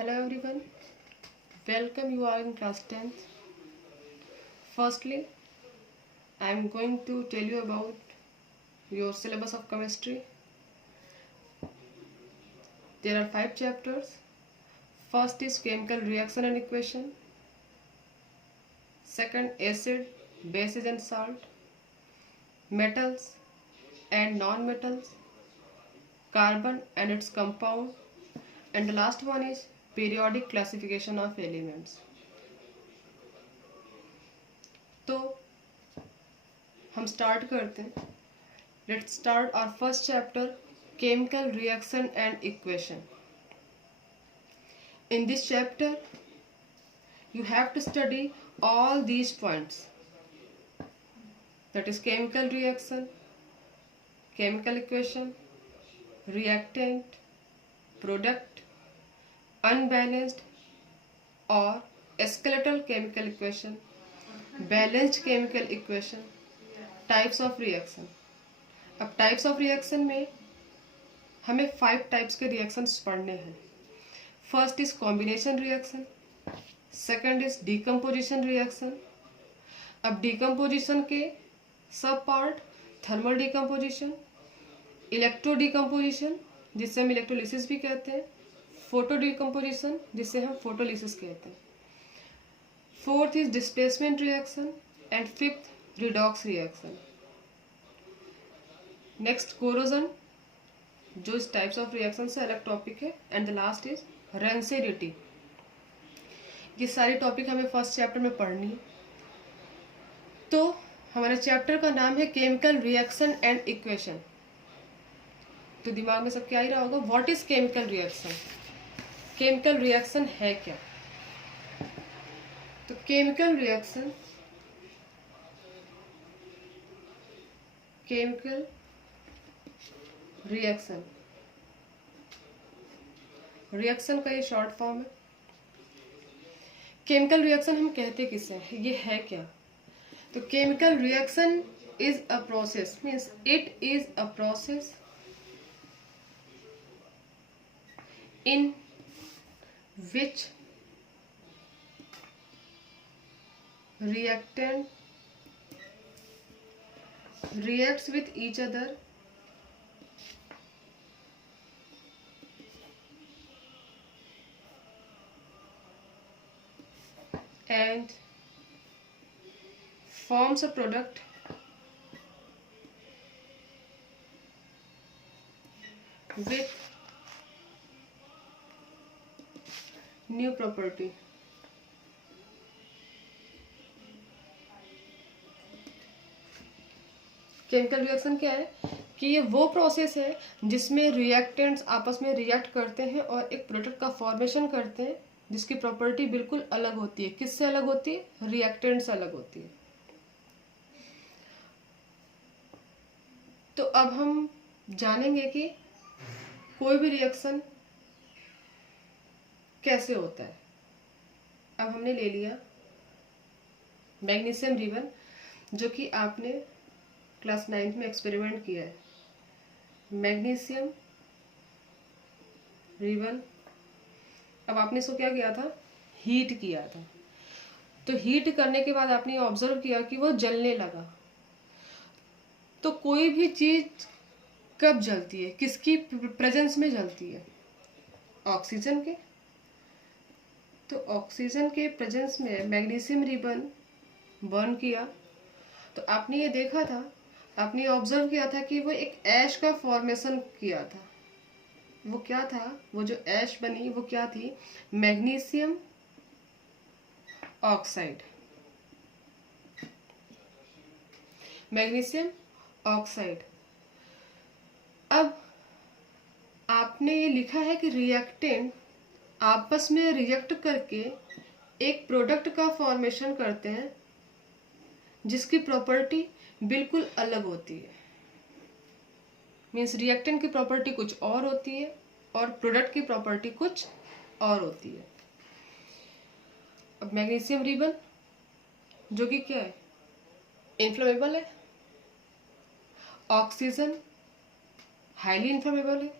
Hello everyone, welcome you all in class 10th. Firstly, I am going to tell you about your syllabus of chemistry. There are 5 chapters. First is chemical reaction and equation. Second, acid, bases and salt, metals and non-metals, carbon and its compound, and the last one is periodic classification of elements. तो हम start करते हैं. Let's start our first chapter, chemical reaction and equation. In this chapter, you have to study all these points. That is chemical reaction, chemical equation, reactant, product, unbalanced or skeletal chemical equation, balanced chemical equation, types of reaction. अब types of reaction में हमें 5 types के reactions पढ़ने हैं. First is combination reaction, second is decomposition reaction. अब decomposition के सब part, thermal decomposition, electro decomposition जिससे हम इलेक्ट्रोलिसिस भी कहते हैं, फोटो डिकम्पोजिशन जिससे हम फोटोलिसिस कहते हैं. Fourth is displacement reaction and fifth redox reaction. Next corrosion, जो इस टाइप्स ऑफ रिएक्शन से अलग टॉपिक है, and the last is rancidity. ये सारी टॉपिक हमें फर्स्ट चैप्टर में पढ़नी है. तो हमारे चैप्टर का नाम है केमिकल रिएक्शन एंड इक्वेशन. तो दिमाग में सबके आ ही रहा होगा, what is chemical reaction. Chemical reaction है क्या. तो केमिकल रिएक्शन रिएक्शन का ये शॉर्ट फॉर्म है. केमिकल रिएक्शन हम कहते किसे हैं, ये है क्या. तो chemical reaction is a process, means it is a process in which reactant reacts with each other and forms a product with new property. Chemical reaction क्या है कि ये वो प्रोसेस है जिसमें रिएक्टेंट्स आपस में रिएक्ट करते हैं और एक प्रोडक्ट का फॉर्मेशन करते हैं जिसकी प्रॉपर्टी बिल्कुल अलग होती है. किससे अलग होती है, रिएक्टेंट से अलग होती है. तो अब हम जानेंगे कि कोई भी रिएक्शन कैसे होता है. अब हमने ले लिया मैग्नीशियम रिबन, जो कि आपने क्लास 9th में एक्सपेरिमेंट किया है. मैग्नीशियम रिबन, अब आपने इसको क्या किया था, हीट किया था. तो हीट करने के बाद आपने ऑब्जर्व किया कि वो जलने लगा. तो कोई भी चीज कब जलती है, किसकी प्रेजेंस में जलती है, ऑक्सीजन के. तो ऑक्सीजन के प्रेजेंस में मैग्नीशियम रिबन बर्न किया. तो आपने ये देखा था, आपने ऑब्जर्व किया था कि वो एक ऐश का फॉर्मेशन किया था. वो क्या था, वो जो ऐश बनी वो क्या थी, मैग्नीशियम ऑक्साइड. Magnesium oxide. अब आपने ये लिखा है कि रिएक्टेंट आपस में रिएक्ट करके एक प्रोडक्ट का फॉर्मेशन करते हैं जिसकी प्रॉपर्टी बिल्कुल अलग होती है. मीन्स रिएक्टेंट की प्रॉपर्टी कुछ और होती है और प्रोडक्ट की प्रॉपर्टी कुछ और होती है. अब मैग्नीशियम रिबन जो कि क्या है, इन्फ्लेमेबल है. ऑक्सीजन हाईली इन्फ्लेमेबल है.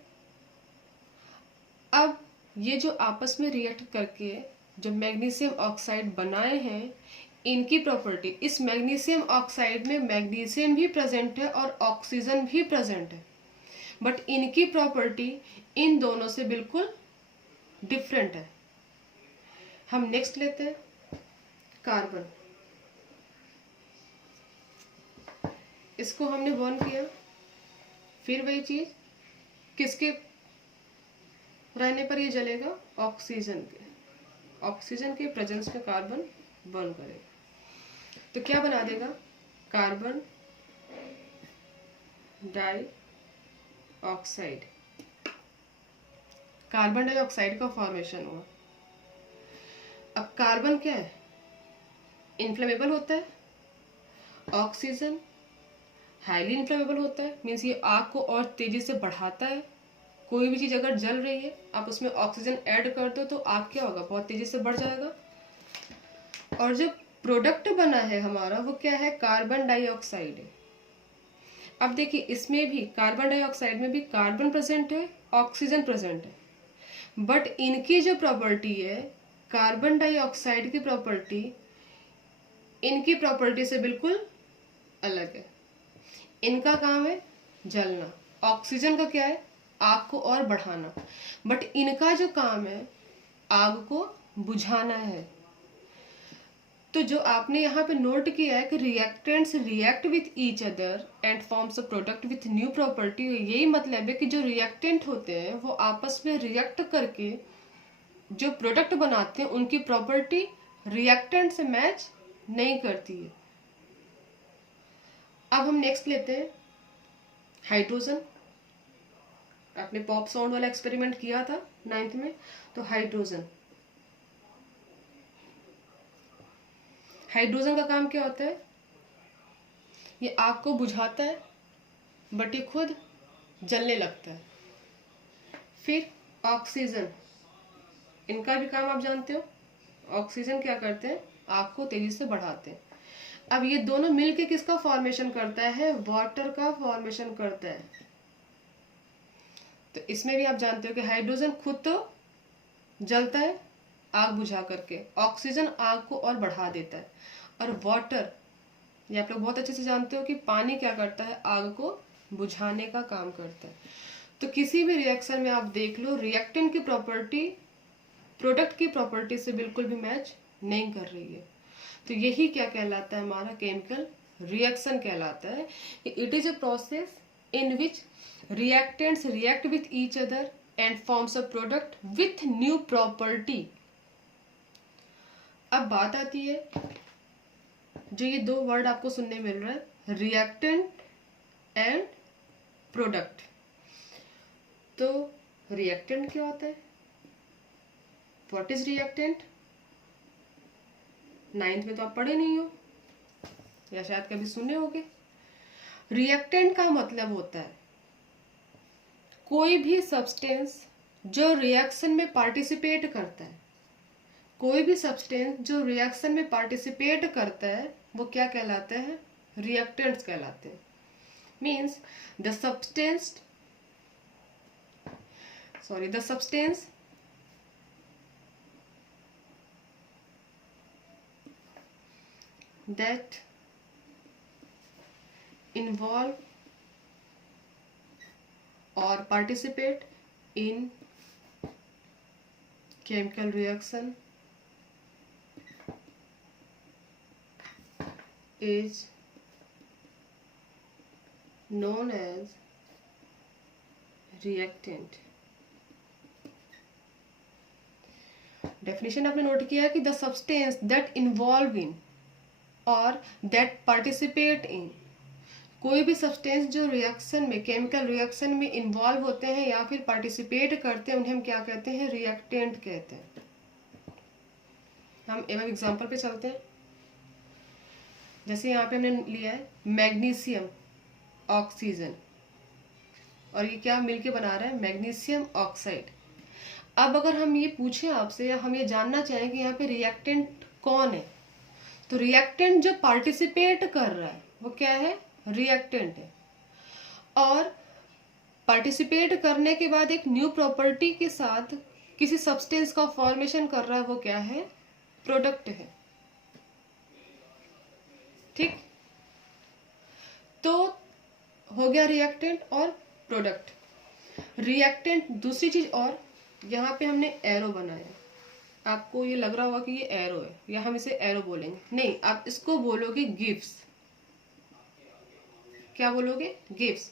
अब ये जो आपस में रिएक्ट करके जो मैग्नीशियम ऑक्साइड बनाए हैं, इनकी प्रॉपर्टी, इस मैग्नीशियम ऑक्साइड में मैग्नीशियम भी प्रेजेंट है और ऑक्सीजन भी प्रेजेंट है, बट इनकी प्रॉपर्टी इन दोनों से बिल्कुल डिफरेंट है। हम नेक्स्ट लेते हैं कार्बन। इसको हमने बर्न किया, फिर वही चीज किसके रहने पर ये जलेगा? ऑक्सीजन के प्रेजेंस में कार्बन बर्न करेगा तो क्या बना देगा? Carbon dioxide. कार्बन डाइऑक्साइड का फॉर्मेशन हुआ। अब कार्बन क्या है? इन्फ्लेमेबल होता है। ऑक्सीजन हाईली इन्फ्लेमेबल होता है, मीन्स ये आग को और तेजी से बढ़ाता है। कोई भी चीज अगर जल रही है, आप उसमें ऑक्सीजन ऐड कर दो तो आग क्या होगा? बहुत तेजी से बढ़ जाएगा। और जो प्रोडक्ट बना है हमारा वो क्या है? कार्बन डाइऑक्साइड है। अब देखिए इसमें भी कार्बन डाइऑक्साइड में भी कार्बन प्रेजेंट है, ऑक्सीजन प्रेजेंट है, बट इनकी जो प्रॉपर्टी है, कार्बन डाइऑक्साइड की प्रॉपर्टी इनकी प्रॉपर्टी से बिल्कुल अलग है। इनका काम है जलना, ऑक्सीजन का क्या है? आग को और बढ़ाना, बट इनका जो काम है आग को बुझाना है। तो जो आपने यहाँ पे नोट किया है कि reactants react with each other and forms a product with new property, यही मतलब है कि जो रिएक्टेंट होते हैं वो आपस में रिएक्ट करके जो प्रोडक्ट बनाते हैं उनकी प्रॉपर्टी रिएक्टेंट से मैच नहीं करती है। अब हम नेक्स्ट लेते हैं हाइड्रोजन। आपने पॉप साउंड वाला एक्सपेरिमेंट किया था 9th में, तो हाइड्रोजन का काम क्या होता है? ये आग को बुझाता है बट ये खुद जलने लगता है। फिर ऑक्सीजन, इनका भी काम आप जानते हो। ऑक्सीजन क्या करते हैं? आग को तेजी से बढ़ाते हैं। अब ये दोनों मिलके किसका फॉर्मेशन करता है? वाटर का फॉर्मेशन करता है। तो इसमें भी आप जानते हो कि हाइड्रोजन खुद तो जलता है आग बुझा करके, ऑक्सीजन आग को और बढ़ा देता है, और वाटर, ये आप लोग बहुत अच्छे से जानते हो कि पानी क्या करता है? आग को बुझाने का काम करता है। तो किसी भी रिएक्शन में आप देख लो, रिएक्टेंट की प्रॉपर्टी प्रोडक्ट की प्रॉपर्टी से बिल्कुल भी मैच नहीं कर रही है। तो यही क्या कहलाता है? हमारा केमिकल रिएक्शन कहलाता है। It is a process in which reactants react with each other and forms a product with new property। अब बात आती है, जो ये दो वर्ड आपको सुनने मिल रहा है, रिएक्टेंट एंड प्रोडक्ट। तो रिएक्टेंट क्या होता है? What is reactant? 9th में तो आप पढ़े नहीं हो या शायद कभी सुने होगे। रिएक्टेंट का मतलब होता है कोई भी सब्सटेंस जो रिएक्शन में पार्टिसिपेट करता है। कोई भी सब्सटेंस जो रिएक्शन में पार्टिसिपेट करता है वो क्या कहलाते हैं? रिएक्टेंट्स कहलाते हैं। Means the substance that involve or participate in chemical reaction is known as reactant। Definition आपने नोट किया है कि the substance that involve in और दैट पार्टिसिपेट इन, कोई भी सब्सटेंस जो रिएक्शन में, केमिकल रिएक्शन में इन्वॉल्व होते हैं या फिर पार्टिसिपेट करते हैं, उन्हें हम क्या कहते हैं? रिएक्टेंट कहते हैं। हम एक एग्जांपल पे चलते हैं। जैसे यहाँ पे हमने लिया है मैग्नीशियम ऑक्सीजन, और ये क्या मिलके बना रहा है? Magnesium oxide. अब अगर हम ये पूछें आपसे, या हम ये जानना चाहें कि यहाँ पे रिएक्टेंट कौन है, तो रिएक्टेंट जो पार्टिसिपेट कर रहा है वो क्या है? रिएक्टेंट है। और पार्टिसिपेट करने के बाद एक न्यू प्रॉपर्टी के साथ किसी सब्सटेंस का फॉर्मेशन कर रहा है वो क्या है, प्रोडक्ट है। ठीक, तो हो गया रिएक्टेंट और प्रोडक्ट। रिएक्टेंट दूसरी चीज, और यहाँ पे हमने एरो बनाया। आपको ये लग रहा होगा कि ये एरो है या हम इसे एरो बोलेंगे, नहीं, आप इसको बोलोगे गिव्स। क्या बोलोगे, गिव्स।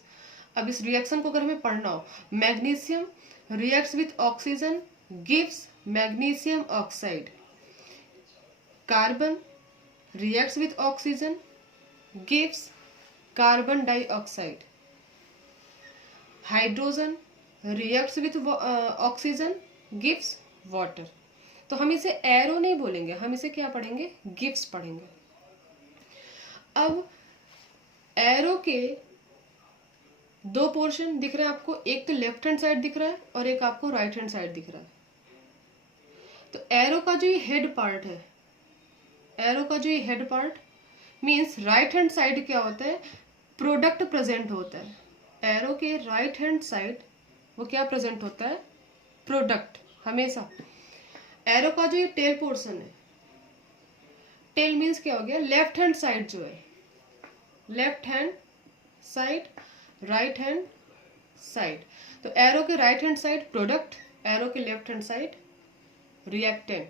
अब इस रिएक्शन को अगर हमें पढ़ना हो, magnesium reacts with oxygen gives magnesium oxide, carbon reacts with oxygen gives carbon dioxide, hydrogen reacts with oxygen gives water. तो हम इसे एरो नहीं बोलेंगे, हम इसे क्या पढ़ेंगे, गिव्स पढ़ेंगे। अब एरो के दो पोर्शन दिख रहे हैं आपको, एक तो लेफ्ट हैंड साइड दिख रहा है और एक आपको राइट हैंड साइड दिख रहा है। तो एरो का जो ये हेड पार्ट है, एरो का जो ये head part means right hand side क्या होता है, प्रोडक्ट प्रेजेंट होता है। एरो के राइट हैंड साइड वो क्या प्रेजेंट होता है, प्रोडक्ट हमेशा। एरो का जो ये टेल पोर्शन है, टेल मीन्स क्या हो गया, लेफ्ट हैंड साइड जो है, left hand side right hand side. तो एरो के right hand side product, arrow के लेफ्ट हैंड साइड रिएक्टेंट।